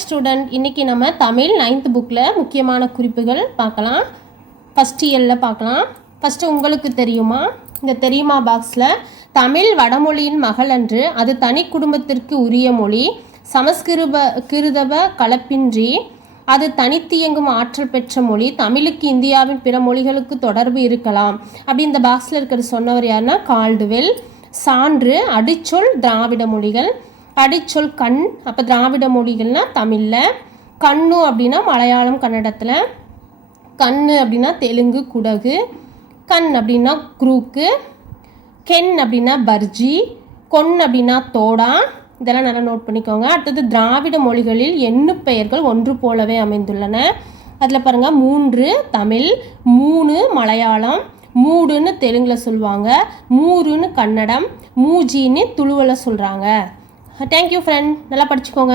Student, இன்றைக்கி நம்ம Tamil 9th புக்கில் முக்கியமான குறிப்புகள் பார்க்கலாம். ஃபஸ்ட் இயரில் பார்க்கலாம். ஃபஸ்ட்டு உங்களுக்கு தெரியுமா, இந்த தெரியுமா பாக்ஸில் தமிழ் வடமொழியின் மகள் அன்று, அது தனி குடும்பத்திற்கு உரிய மொழி, கிருதப கலப்பின்றி அது தனித்தியங்கும் ஆற்றல் பெற்ற மொழி, தமிழுக்கு இந்தியாவின் பிற மொழிகளுக்கு தொடர்பு இருக்கலாம் அப்படி இந்த பாக்ஸில் இருக்கிறது சொன்னவர் யாருன்னா கால்டுவெல். சான்று அடிச்சொல் திராவிட மொழிகள், அடிச்சொல் கண், அப்போ திராவிட மொழிகள்னால் தமிழில், கண்ணு அப்படின்னா மலையாளம் கன்னடத்தில், கண்ணு அப்படின்னா தெலுங்கு குடகு, கண் அப்படின்னா குரூக்கு, கென் அப்படின்னா பர்ஜி, கொன் அப்படின்னா தோடா. இதெல்லாம் நல்லா நோட் பண்ணிக்கோங்க. அடுத்தது திராவிட மொழிகளில் எண்ணு பெயர்கள் ஒன்று போலவே அமைந்துள்ளன. அதில் பாருங்கள், 3 தமிழ், 3 மலையாளம், மூடுன்னு தெலுங்கில் சொல்லுவாங்க, மூருன்னு கன்னடம், மூஜின்னு துளுவில் சொல்கிறாங்க. தேங்க்யூ ஃப்ரெண்ட், நல்லா படிச்சுக்கோங்க.